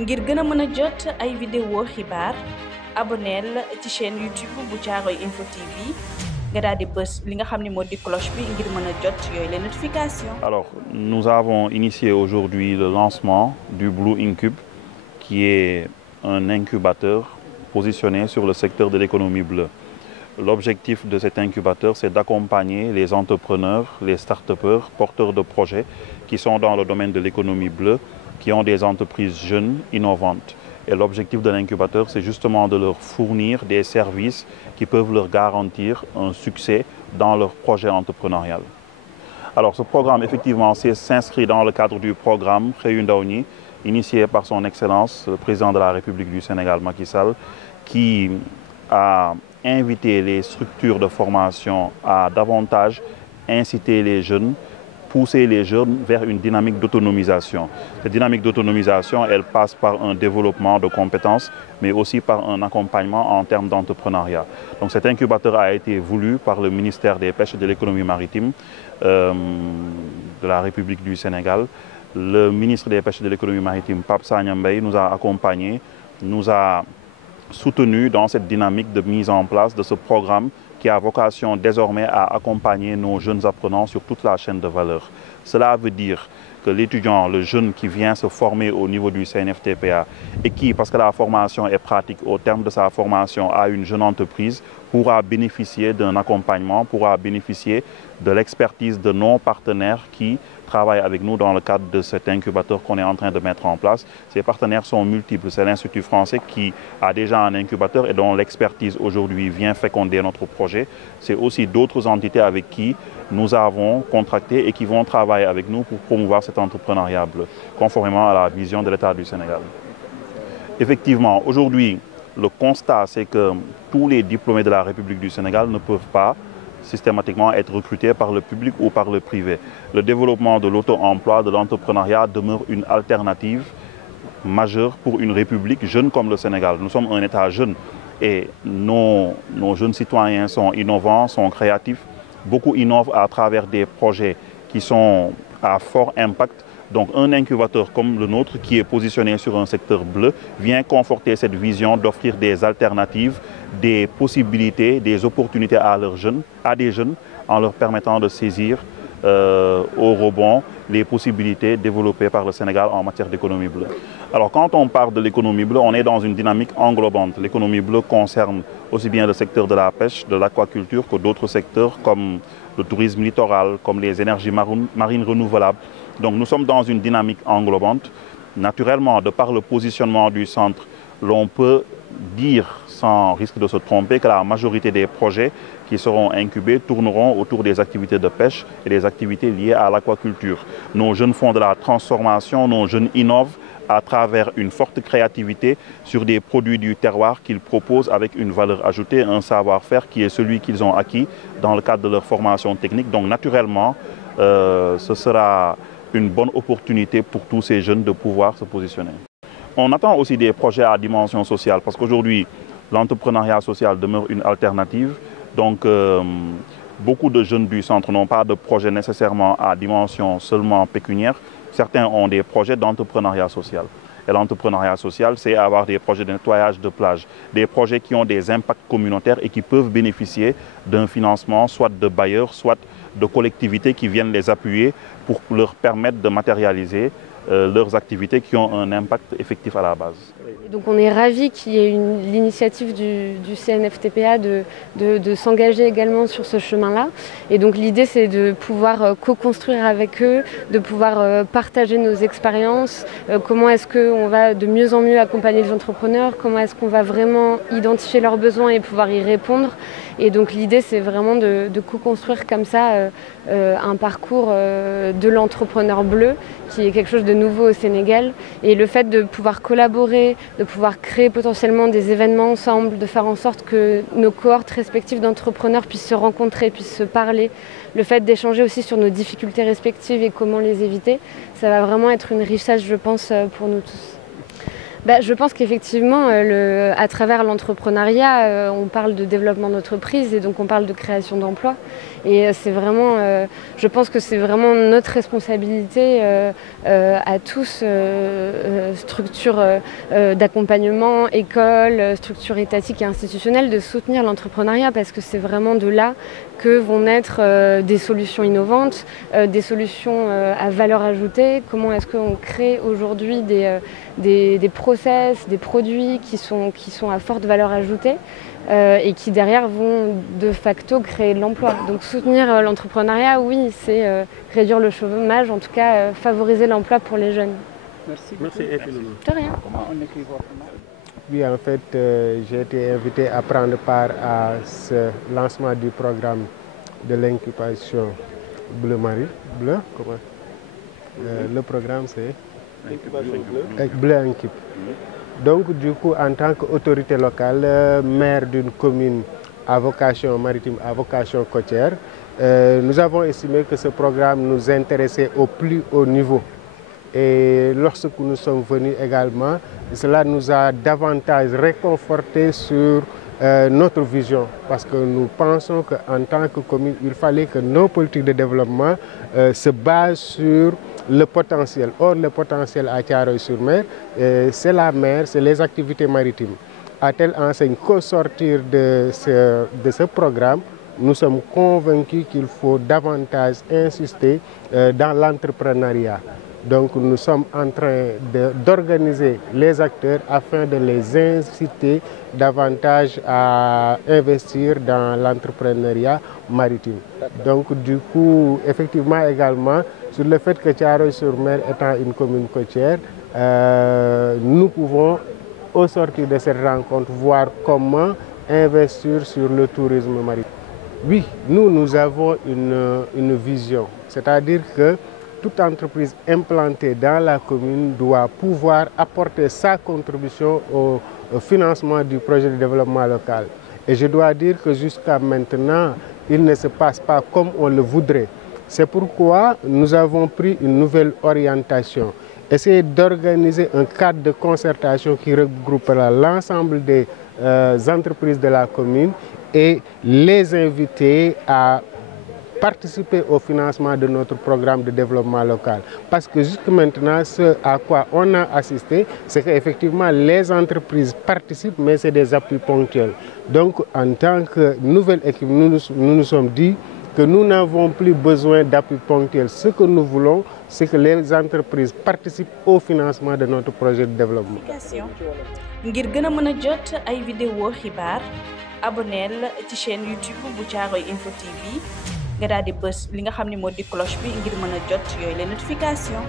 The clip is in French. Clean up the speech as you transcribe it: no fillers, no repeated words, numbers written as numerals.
ngir gëna mëna jot ay vidéo xibaar abonneel ci chaîne YouTube bu Caaroy Info TV nga daal di bës li nga xam ne moo di cloche bi ngir mën a jot yooyu les notifications. Alors, nous avons initié aujourd'hui le lancement du Blue Incube, qui est un incubateur positionné sur le secteur de l'économie bleue. L'objectif de cet incubateur, c'est d'accompagner les entrepreneurs, les start-upers, porteurs de projets qui sont dans le domaine de l'économie bleue, qui ont des entreprises jeunes, innovantes. Et l'objectif de l'incubateur, c'est justement de leur fournir des services qui peuvent leur garantir un succès dans leur projet entrepreneurial. Alors ce programme, effectivement, s'inscrit dans le cadre du programme Xëyu Ndaw ñi, initié par son Excellence, le président de la République du Sénégal, Macky Sall, qui a invité les structures de formation à davantage inciter les jeunes, pousser les jeunes vers une dynamique d'autonomisation. Cette dynamique d'autonomisation, elle passe par un développement de compétences, mais aussi par un accompagnement en termes d'entrepreneuriat. Donc cet incubateur a été voulu par le ministère des Pêches et de l'économie maritime de la République du Sénégal. Le ministre des Pêches et de l'économie maritime, Pape Sagna Mbaye, nous a accompagnés, nous a soutenus dans cette dynamique de mise en place de ce programme qui a vocation désormais à accompagner nos jeunes apprenants sur toute la chaîne de valeur. Cela veut dire que l'étudiant, le jeune qui vient se former au niveau du CNFTPA et qui, parce que la formation est pratique, au terme de sa formation a une jeune entreprise, pourra bénéficier d'un accompagnement, pourra bénéficier de l'expertise de nos partenaires qui travaillent avec nous dans le cadre de cet incubateur qu'on est en train de mettre en place. Ces partenaires sont multiples. C'est l'Institut français qui a déjà un incubateur et dont l'expertise aujourd'hui vient féconder notre projet. C'est aussi d'autres entités avec qui nous avons contracté et qui vont travailler avec nous pour promouvoir cet entrepreneuriat bleu, conformément à la vision de l'État du Sénégal. Effectivement, aujourd'hui, le constat, c'est que tous les diplômés de la République du Sénégal ne peuvent pas systématiquement être recrutés par le public ou par le privé. Le développement de l'auto-emploi, de l'entrepreneuriat demeure une alternative majeure pour une république jeune comme le Sénégal. Nous sommes un État jeune et nos jeunes citoyens sont innovants, sont créatifs. Beaucoup innovent à travers des projets qui sont à fort impact. Donc un incubateur comme le nôtre, qui est positionné sur un secteur bleu, vient conforter cette vision d'offrir des alternatives, des possibilités, des opportunités à des jeunes, en leur permettant de saisir au rebond les possibilités développées par le Sénégal en matière d'économie bleue. Alors quand on parle de l'économie bleue, on est dans une dynamique englobante. L'économie bleue concerne aussi bien le secteur de la pêche, de l'aquaculture que d'autres secteurs comme le tourisme littoral, comme les énergies marines renouvelables. Donc nous sommes dans une dynamique englobante. Naturellement, de par le positionnement du centre, l'on peut dire, sans risque de se tromper, que la majorité des projets qui seront incubés tourneront autour des activités de pêche et des activités liées à l'aquaculture. Nos jeunes font de la transformation, nos jeunes innovent à travers une forte créativité sur des produits du terroir qu'ils proposent avec une valeur ajoutée, un savoir-faire qui est celui qu'ils ont acquis dans le cadre de leur formation technique. Donc naturellement, ce sera une bonne opportunité pour tous ces jeunes de pouvoir se positionner. On attend aussi des projets à dimension sociale parce qu'aujourd'hui, l'entrepreneuriat social demeure une alternative. Donc, beaucoup de jeunes du centre n'ont pas de projet nécessairement à dimension seulement pécuniaire. Certains ont des projets d'entrepreneuriat social. Et l'entrepreneuriat social, c'est avoir des projets de nettoyage de plage, des projets qui ont des impacts communautaires et qui peuvent bénéficier d'un financement, soit de bailleurs, soit de collectivités qui viennent les appuyer pour leur permettre de matérialiser leurs activités qui ont un impact effectif à la base. Donc on est ravis qu'il y ait l'initiative du CNFTPA de s'engager également sur ce chemin-là. Et donc l'idée, c'est de pouvoir co-construire avec eux, de pouvoir partager nos expériences, comment est-ce qu'on va de mieux en mieux accompagner les entrepreneurs, comment est-ce qu'on va vraiment identifier leurs besoins et pouvoir y répondre. Et donc l'idée, c'est vraiment de co-construire comme ça un parcours de l'entrepreneur bleu, qui est quelque chose de nouveau au Sénégal. Et le fait de pouvoir collaborer, de pouvoir créer potentiellement des événements ensemble, de faire en sorte que nos cohortes respectives d'entrepreneurs puissent se rencontrer, puissent se parler, le fait d'échanger aussi sur nos difficultés respectives et comment les éviter, ça va vraiment être une richesse, je pense, pour nous tous. Je pense qu'effectivement, à travers l'entrepreneuriat, on parle de développement d'entreprise et donc on parle de création d'emplois. Et c'est vraiment, je pense que c'est vraiment notre responsabilité à tous, structures d'accompagnement, écoles, structures étatiques et institutionnelles, de soutenir l'entrepreneuriat parce que c'est vraiment de là que vont naître des solutions innovantes, des solutions à valeur ajoutée. Comment est-ce qu'on crée aujourd'hui des process, des produits qui sont à forte valeur ajoutée et qui derrière vont de facto créer de l'emploi. Donc soutenir l'entrepreneuriat, oui, c'est réduire le chômage, en tout cas favoriser l'emploi pour les jeunes. Merci infiniment. De rien. Comment on écrit votre nom? Oui, en fait, j'ai été invité à prendre part à ce lancement du programme de l'incubation Bleu Marie. Bleu, comment le programme, c'est Bleu Incube. Donc, du coup, en tant qu'autorité locale, maire d'une commune à vocation maritime, à vocation côtière, nous avons estimé que ce programme nous intéressait au plus haut niveau. Et lorsque nous sommes venus également, cela nous a davantage réconforté sur notre vision, parce que nous pensons qu'en tant que commune, il fallait que nos politiques de développement se basent sur le potentiel. Or, le potentiel à Thiaroye-sur-Mer, c'est la mer, c'est les activités maritimes. À telle enseigne qu'au sortir de ce programme, nous sommes convaincus qu'il faut davantage insister dans l'entrepreneuriat. Donc nous sommes en train d'organiser les acteurs afin de les inciter davantage à investir dans l'entrepreneuriat maritime. Donc du coup, effectivement également, sur le fait que Thiaroye-sur-Mer étant une commune côtière, nous pouvons, au sortir de cette rencontre, voir comment investir sur le tourisme maritime. Oui, nous avons une vision, c'est-à-dire que toute entreprise implantée dans la commune doit pouvoir apporter sa contribution au financement du projet de développement local. Et je dois dire que jusqu'à maintenant, il ne se passe pas comme on le voudrait. C'est pourquoi nous avons pris une nouvelle orientation. Essayer d'organiser un cadre de concertation qui regroupera l'ensemble des entreprises de la commune et les inviter à participer au financement de notre programme de développement local. Parce que jusqu'à maintenant, ce à quoi on a assisté, c'est qu'effectivement les entreprises participent, mais c'est des appuis ponctuels. Donc en tant que nouvelle équipe, nous nous sommes dit que nous n'avons plus besoin d'appui ponctuels. Ce que nous voulons, c'est que les entreprises participent au financement de notre projet de développement. ngir gën a mën a jot ay vidéo xibaar abonneel ci chaîne YouTube bu Thiaroye Info TV nga daal di bës li nga xam ne moo di cloche bi ngir mën a jot yooyu les notifications.